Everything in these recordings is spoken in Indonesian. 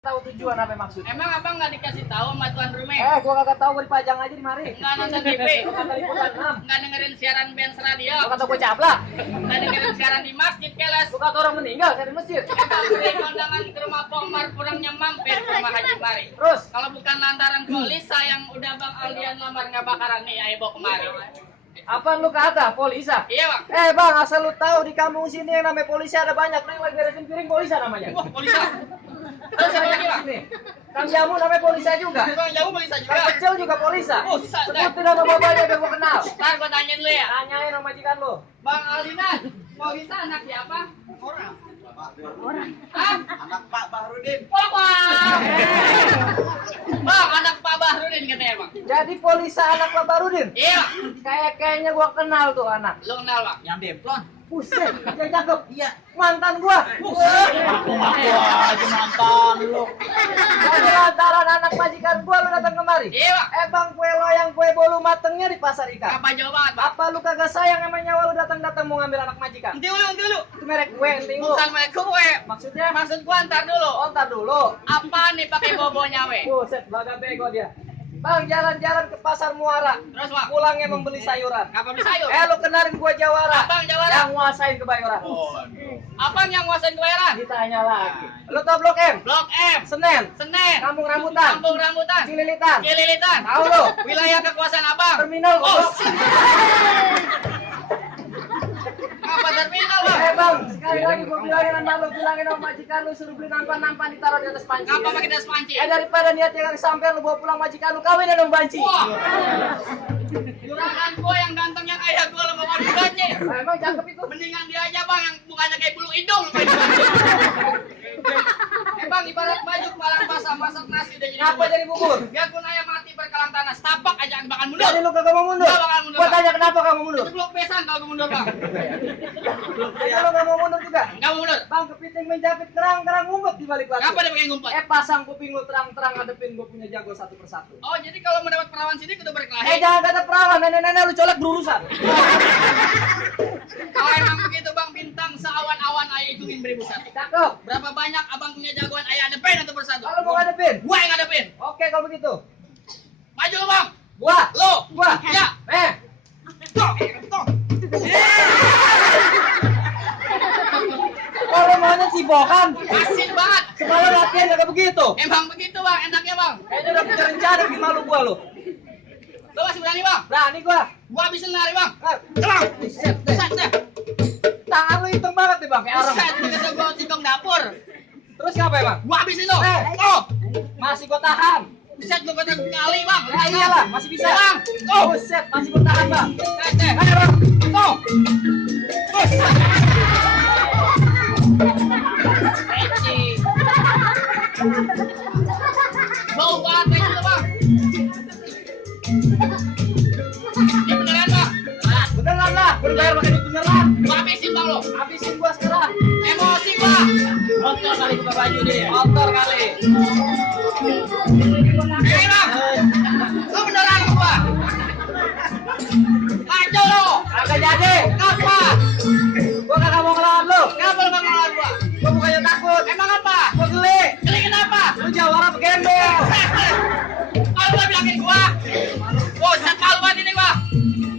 Tahu tujuan apa maksudnya? Emang abang nggak dikasih tahu sama tuan rumah? Gua kagak tahu, gua dipajang aja di mari. Nggak nonton TV, Kagak liputan 6. nggak dengerin siaran Benz Radio, Gua kata gua caplak. nggak dengerin siaran di masjid kelas. Gua kata orang meninggal dari masjid. Emang sering kondangan ke rumah Pomar kurangnya mampir ke rumah Haji Mari. Terus, Kalau bukan lantaran polisa yang udah Bang Aldian lamar nggak bakaran nih, ayo bawa kemari. apa lu kata polisa? Iya bang. Bang, asal lu tahu di kampung sini yang namanya polisi ada banyak. Lu yang lagi beresin piring polisa namanya. Wah polisa. Terus apa lagi bang? Sini. Kang Jamu namanya polisa juga. Bang Jamu polisa Kang juga. Kecil juga polisa. Polisa. Sebutin nama bapaknya biar gua kenal. Ntar gua tanyain dulu ya. Tanyain sama majikan lu. Bang Aldinan, polisa anak siapa? Orang. Hah? Anak Pak Bahrudin. Oh, Bang. Bang, anak Pak Bahrudin katanya bang. Jadi polisa anak Pak Barudin. Iya. Kayaknya gua kenal tuh anak. Lu kenal bang? Yang demplon. Buset, dia cakep. Iya. Mantan gua. Aku aja mantan lu. Jadi lantaran anak majikan gua lu datang kemari. Iya bang. Bang, kue loyang kue bolu matengnya di pasar ikan. Apa jawaban bang? Apa lu kagak sayang sama nyawa lu datang-datang mau ngambil anak majikan? Nanti dulu. Itu merek kue, enting lu. Bukan merek kue. Maksudnya? Maksud gua ntar dulu. Oh, ntar dulu. Apa nih pakai bobonya we? Buset, baga bego dia. Bang, jalan-jalan ke pasar Muara. Terus bang? Pulangnya membeli sayuran. Apa beli sayur? Lu kenalin gua Jawara. Abang Jawara. Yang nguasain kebayoran. Abang yang nguasain kebayaran? Ditanya lagi. Lu tau Blok M? Blok M. Senen. Senen. Kampung Rambutan. Kampung Rambutan. Cililitan. Cililitan. Tahu lu? Wilayah kekuasaan abang. Terminal Oh. goblok. Apa terminal bang? Bang, sekali lagi gua bilangin sama lu, bilangin sama majikan lu suruh beli nampan-nampan ditaruh di atas panci. Apa pakai das panci? Daripada niatnya yang sampai lu bawa pulang majikan lu kawin sama banci. Wah. Juragan gua yang ganteng yang ayah gua lu mau dibanci. Emang cakep itu. Mendingan dia aja bang yang bukannya kayak bulu hidung lu kayak bang ibarat baju kemarin masak nasi udah jadi Ngapa bubur. jadi bubur? Biarpun ayah mati berkalang tanah, setapak aja bakal mundur. Jadi lu kagak mau mundur? Nggak bakal mundur, Gua Bang. tanya kenapa kamu mundur? Itu blok besan kalau gua mundur bang. Jadi lu gak mau mundur juga? Nggak mau mundur. Bang, kepiting menjapit kerang-kerang ngumpet di balik batu. Ngapa dia pakai ngumpet? Pasang kuping lu terang-terang ngadepin gua punya jago satu persatu. Oh jadi kalau mendapat perawan sini kudu berkelahi. Jangan kata perawan, nenek-nenek lu colek berurusan. Kalau emang begitu bang bintang seawan-awan ayah hitungin beribu satu. Cakep. Berapa banyak abang punya jagoan ayah adepin atau bersatu? Kalau mau ngadepin? Gua yang ngadepin. Oke kalau begitu. Maju lo bang. Gua. Lo. Gua. Ya. Toh. Kalau maunya cipokan. Asin banget. Semalam latihan kagak begitu. Emang begitu bang, enaknya bang. Kayaknya udah punya rencana bikin malu gua lu. Lo masih berani bang? Berani gua. Gua habisin lari bang. Tenang. Set deh. Tangan lu hitam banget nih bang, kayak arem. Set, kata gua tikung dapur. Terus ngapa ya bang? Gua habisin lo. Oh, masih gua tahan. Set gua kata kali bang. Ya iyalah, masih bisa Bang. Oh, set, masih gua tahan bang. Set deh. Ayo bang. Tuh. Bus. Eci. Bau banget peci lo bang. Ini beneran bang. Beneran lah, gua bayar pakai duit beneran. Gua habisin bang lo. Habisin gua sekarang. Emosi gua. Kotor kali buka baju dia. Kotor kali. Bang. Lo beneran lo gua. Maju lo. Kagak jadi. Apa? Gua kagak mau ngelawan lu. Kenapa lo bang ngelawan gua? Gua bukannya takut. Emang apa? Gua geli. Geli kenapa? Lu Jawara begembel. Kalau lo bilangin gua. Oh, set malu banget ini gua.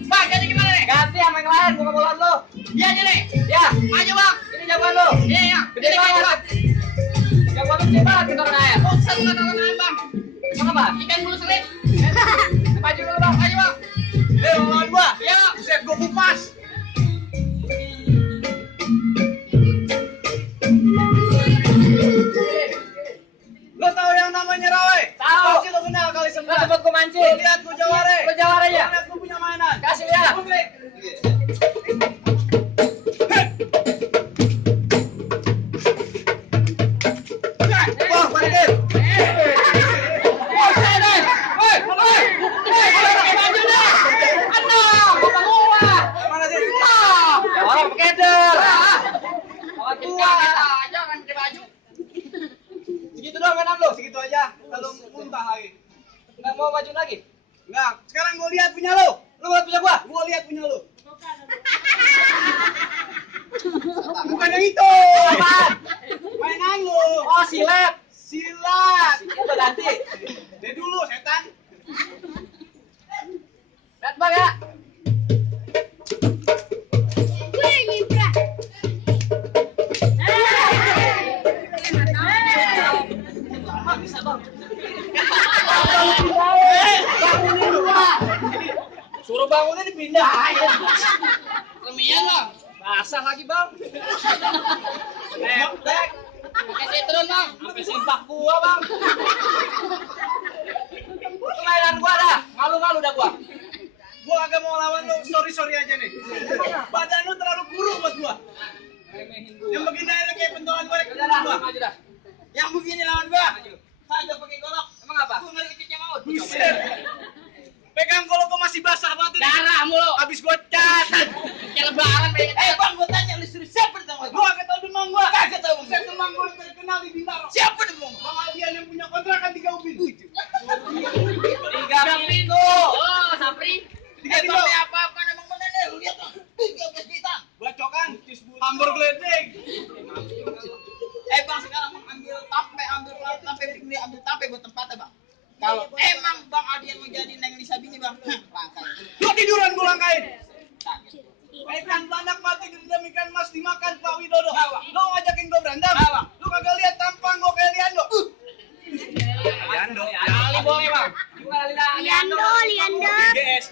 Bang, jadi gimana nih? Ganti sama yang lain, gua gak mau lawan lu. Dia aja nih. Ya, Maju bang. ini jagoan lu. Iya, iya. Gede Ini banget. bang. Jagoan lu gede banget kita kena air. Oh, satu kata lain bang. Emang apa? Ikan bulu serit. Maju dulu bang. Maju bang. Mau lawan gua? Ya. Buset, gua kupas. Lo tahu yang namanya Rawe? Tahu. Pasti lo kenal kali Lu sembilan. tempat gua mancing. Lo lihat gua Jaware. Lu Jawaranya. Lo lihat gua punya mainan. Kasih lihat. Lo klik. Wah, balikin. Oh, saya deh. Woi, woi. Pakai baju dah. Aduh, bapak gua. Mana sih? Ya orang keder. Makin kaget aja orang pakai baju. Segitu doang mainan lo, segitu aja. Kalau muntah lagi. Nggak mau maju lagi. Enggak, sekarang gua lihat punya lo. Lu mau punya gua? Gua lihat punya lo. Bukan yang itu. Apaan? Mainan lo. Oh, silet. Silat. Udah ganti. Dari dulu setan. Lihat bang ya. Bisa bang. Bangunin gua. Suruh bangunin dipindah. Lumayan bang. Basah lagi bang. Lepek. Pakai citron bang. Sampai sempak gua bang. Itu mainan gua dah. Malu-malu dah gua. Gua agak mau lawan lu, sorry aja nih. Badan lu terlalu kurus buat gua. Yang begini aja kayak pentolan goreng Udah dah, gua. maju dah. Yang begini lawan gua. Kagak pakai golok. Emang apa? Gua ngeri kecilnya mau. Buset. Pegang golok gua masih basah banget ini. Darah mulu. Habis gua cat. Kayak lebaran banyak. Bang, gua tanya lu suruh siapa demang? Gua kagak tahu demang gua. Kagak tahu. Saya demang gua terkenal di Bintaro. Siapa demang? Bang Aldian yang punya kontrakan 3 ubin. 3 pintu. Oh, Sapri. 3 pintu. Apa-apa emang bener deh. Lu lihat tuh. 13 juta. Bacokan, hambur geledek. Bang sekarang ambil tape beli ambil tape buat tempatnya bang. Kalau emang Bang Adian mau jadi Neng Lisa Bini bang, langkai. Lu tiduran gua langkain. Ikan belanak mati dendam ikan mas dimakan Pak Widodo. Lu ngajakin gua berantem. Lu kagak lihat tampang gua kayak Liando. Liando. Kali boleh bang. Liando. GGS.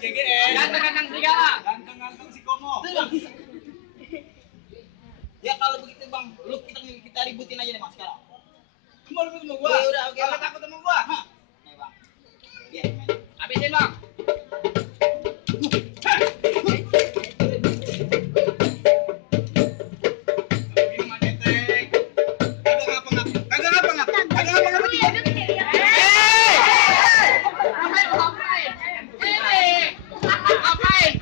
Ganteng-ganteng serigala. Ganteng-ganteng si Komo. Ya kalau begitu bang, lu kita ributin aja deh mas sekarang. Mau ribut sama gua? Ya udah, oke, Kagak Bang. takut sama gua? Nih bang. Iya. Habisin bang. Begini mah cetek. Kagak ngapa-ngapa. Ngapain?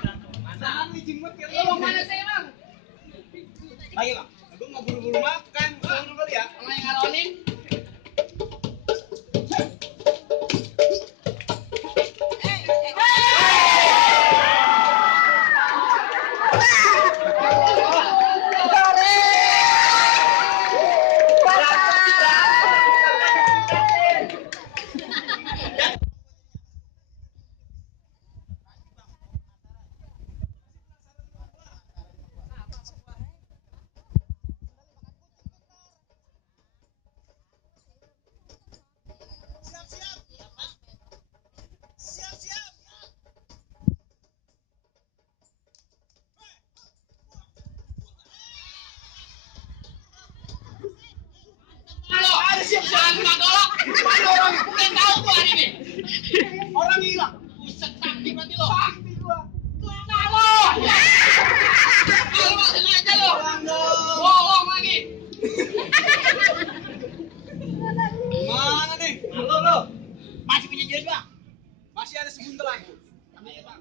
Jangan licin banget kayak Lu lu. mau mana sih bang? Ayo bang. Gua mau buru-buru makan. Buru kali ya. Sama yang ngaronin. Bukan tahu gua hari ini. Orang hilang. Buset sakti berarti lo. Sakti gua. Nah lo. Kalau nggak sengaja lo. Orang dong. Bohong lagi. Mana nih? Halo. Masih punya jurus bang. Masih ada sebuntel aku. Ayo bang.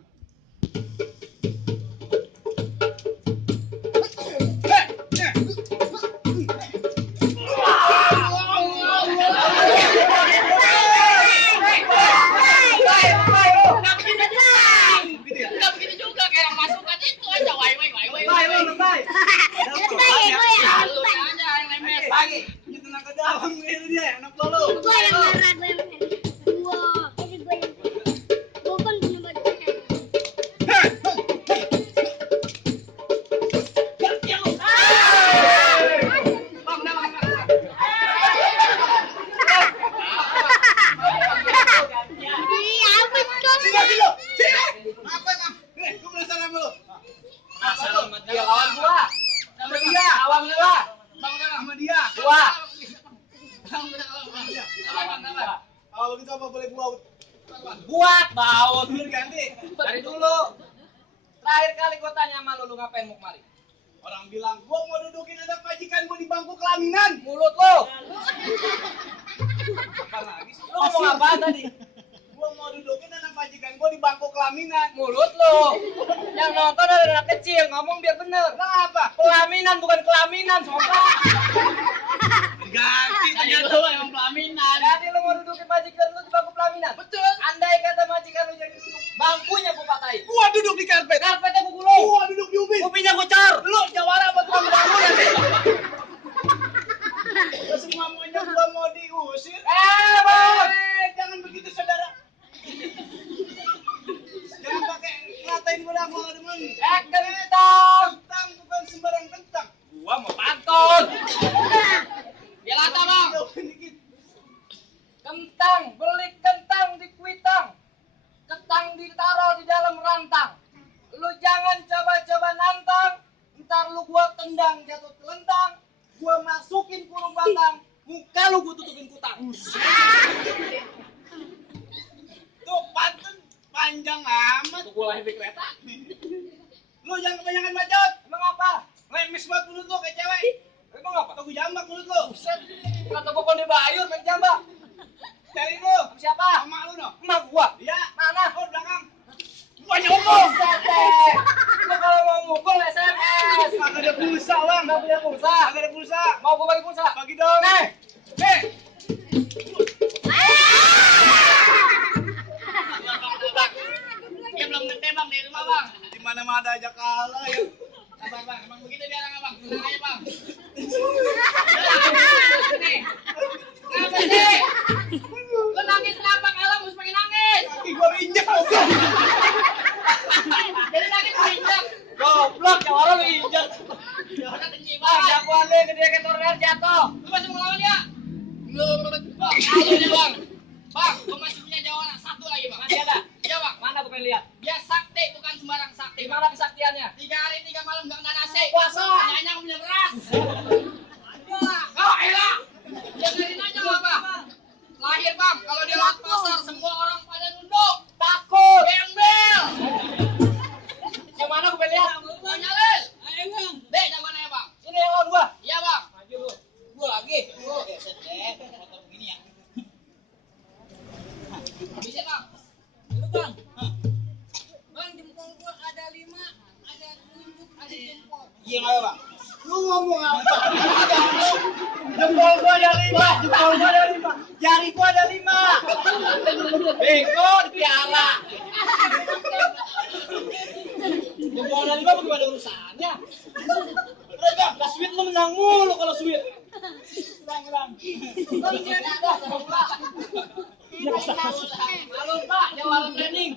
Nggak begitu juga kayak yang masukan itu aja. Wai. Lebay. Lalu aja yang lemes. Lagi. Ini tenang ke dalam ini dia, anak lolo. Apa bang? Gua penasaran sama lu. Sama dia lawan gua. Sama dia. dia. Lawan gua. Bang udah bang. Sama dia. Gua. Bang udah bang. Kalau begitu apa boleh gua out? Buat baut. Biar ganti. Dari dulu. Terakhir kali gua tanya sama lu ngapain mau kemari? Orang bilang gua mau dudukin anak majikan gua di bangku kelaminan. Mulut lu. Apa lagi sih? Lu ngomong apa tadi? Gua mau dudukin anak majikan gua di bangku kelaminan. Mulut lu. Yang nonton ada anak kecil, ngomong biar bener. Kenapa? Pelaminan bukan kelaminan, sobat. Ganti Tadi ternyata. lu emang pelaminan. Jadi lu mau dudukin majikan lu di bangku pelaminan? Betul. Andai kata majikan lu jadi duduk, bangkunya gua patahin. Gua duduk di karpet. Karpetnya gua gulung. Gua duduk di ubin. Kupingnya gua cor. Lu jawara buat tukang bangunan. Lu semua maunya gua mau diusir. kentang, beli kentang di kuitang. Kentang ditaruh di dalam rantang. Lu jangan coba-coba nantang, ntar lu gua tendang jatuh telentang, gua masukin kurung batang, muka lu gua tutupin kutang. Tuh pantun panjang amat. Tuh gua lahir di kereta. Lu jangan kebanyakan bacot. Emang apa? Lemes banget mulut lu kayak cewek. Emang apa? Tunggu jambak mulut lu. Buset, kata gua konde bayur main jambak. Cari lu. Sama siapa? Sama lu no. Emak gua. Iya. Mana? Oh belakang. Gua nyokong. Buset deh. Lu kalau mau mukul SMS. Kagak ada pulsa bang. Nggak punya pulsa. Kagak ada pulsa. Mau gua bagi pulsa? Bagi dong. Nih. Nih. Dia belum ngerti bang dari rumah bang. Di mana-mana aja kalah ya. Abang bang, emang begitu dia orang abang. Tenang aja bang. Nih. Kenapa sih? Lu nangis kenapa? Kalau harus pengen nangis. Kaki gua injek. Jadi nangis pinjam. Goblok, ya orang lu injek. Jangan tinggi Bang, bang. jagoan deh gede kayak tornado jatuh. Lu masih mau lawan dia? Bang, ayo deh bang. Bang, gua masih punya jawaban satu lagi bang. Masih ada? Iya bang. Mana gua pengen lihat? Dia sakti bukan sembarang sakti. Bang. Gimana kesaktiannya? 3 hari 3 malam gak kena nasi. Puasa. Hanya punya beras. Oh elah. Dengerin aja apa? Lahir bang, kalau dia lewat pasar semua orang pada nunduk. Takut. Bembel. Yang mana gua pengen lihat? Tanya Lil. Ayo bang. Dek jawabannya bang. Ini yang lawan gua. Iya bang. Maju lu. Gua lagi. Gua motor begini ya. Bisa bang. Dulu bang. Bang jempol gua ada 5, ada tunjuk, ada jempol. Iya nggak bang? Lu ngomong apa? Jempol gua ada 5. Jempol gua ada 5. Jari gua ada 5. Bego dipiara. Jempol dari gua bagaimana urusannya? Udah bang, pas sweet lu menang mulu kalau sweet. Bang. Kalau dia ada sama gua. Malu Pak, jawaban training.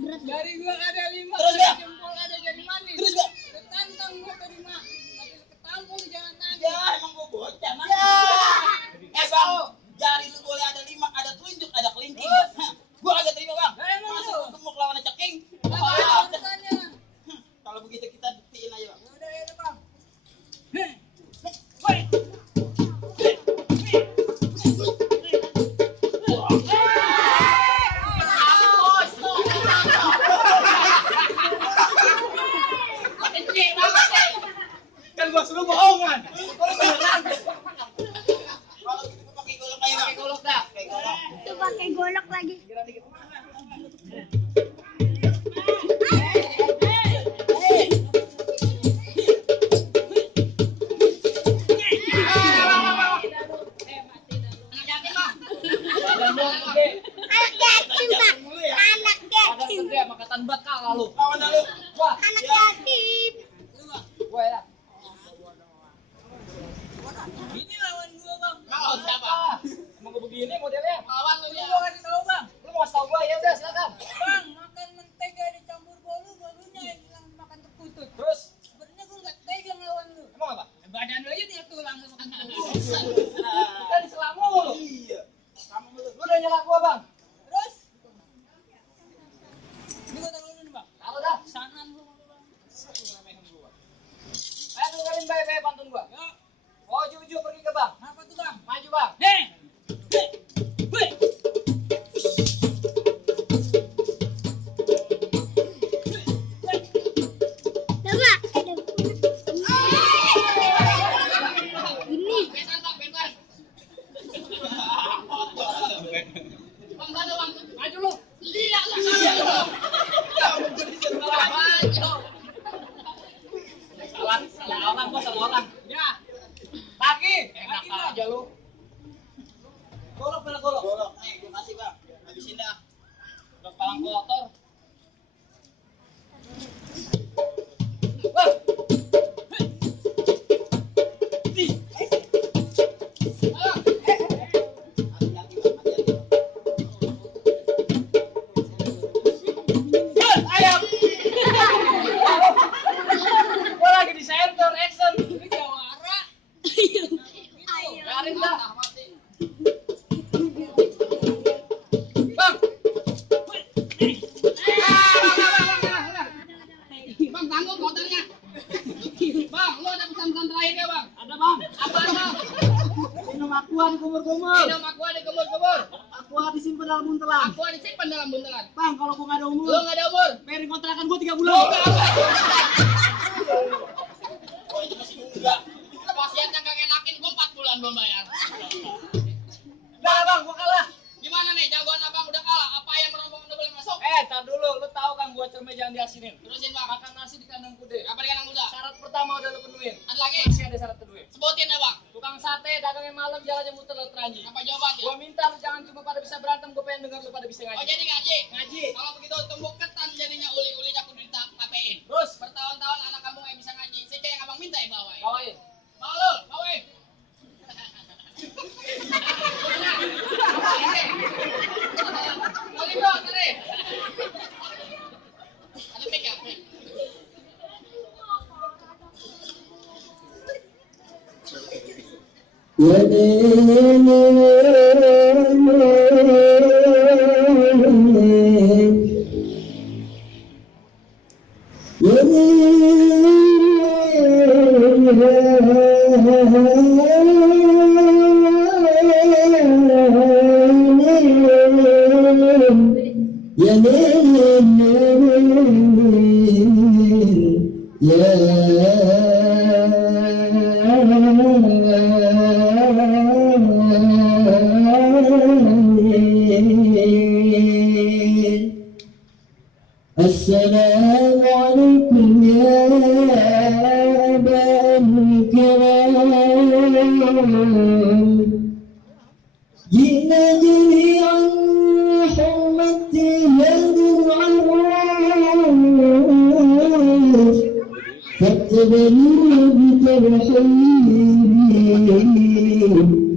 Dari gua ada 5, Terus, Bang. jempol ada jadi manis. Terus bang. Ketantang gua terima. Tapi ketampung jangan nangis. Ya emang gua bocah mah. Bang, jari lu boleh ada 5, ada telunjuk, ada kelingking. Hah, gua agak terima bang. Emang Masa lu? gua gemuk lawan ceking? Apa urusannya? Kalau begitu kita buktiin aja bang. Udah ya bang. Kan gua suruh bohongan. Kalau beneran. Kalau gitu gua pakai golok aja bang. Pakai golok dah. Pakai golok. Itu pakai golok lagi. Anak yatim bang. Badan lu gede. Anak yatim, Pak. Anak Badan yatim. gede makatan bat kalah lu. Lawan dah lu. Wah, Anak yatim. gua ya. Ini lawan gua bang. Mau siapa? Emang gua begini modelnya. Lawan lu ya. Gua kasih tahu bang. Lu mau kasih tau gua ya udah silakan. Bang, makan mentega dicampur bolu, bolunya yang hilang makan terputut. Terus Sebenarnya gua nggak tega ngelawan lu. emang apa? Badan lu aja dia tulang lu makan bolu. Kita diselam mulu. Iya. Sama lu. Lu udah nyelak gua, Bang. Terus? Ini gua taruh dulu nih bang. Tahu dah. Sanan lu bang. Ayo dengerin baik-baik pantun gua. Ya, Oh, Juju pergi ke Bang. apa tuh bang? Maju, Bang. Nih. Wih. Coba. Ini. Besan bang, besan. Bang, sana bang. Maju lu. Lihat lah sana lu. Maju. Salah orang gua salah orang. Ya. Kaki. Kaki, Enak Bang. aja lu. Golok mana golok? Golok. Nih, gua kasih bang. Habisin dah. Udah palang kotor. Wah. Hati-hati bang. Hati-hati bang. Ayam. Gua lagi di center action. Ini jawara. Ayo. Biarin dah. Mati. kumur. Minum aqua di kebun-kebun. Aku disimpan dalam buntelan. Aqua disimpan dalam buntelan. Bang, kalau gua nggak ada umur, Lu nggak ada umur. bayar kontrakan gua 3 Lu bulan. nggak apa. Pasiennya kagak enakin, gua 4 bulan belum bayar. Nah, bang, gua kalah. Gimana nih, jagoan abang udah kalah? Apa yang merombong udah boleh masuk? Tar dulu, lu tahu kan gua cermin jangan diasinin. Terusin bang. Makan nasi di kandang kude. Apa di kandang kuda? Syarat pertama udah lu penuhin. Ada lagi? Masih ada syarat kedua. Sebutin ya bang. Tukang sate, dagangnya malam, jalannya muter laut teranji. Apa jawabannya? Gua minta lu jangan cuma pada bisa berantem, gua pengen dengar lu pada bisa Oh ngaji. jadi ngaji? Ngaji. Kalau begitu tumbuk ketan jadinya uli-ulinya kudu ditapein. Terus, Bertahun-tahun anak kamu yang bisa ngaji. Si yang abang minta ya bawain. bawain. Mau lu, bawain. Bawain dong, tadi. Ada mic ya? Mic. السلام عليكم يا أبا الكرام جئنا جميعا حرمة هذا العروس فاقتبلوا بترحيب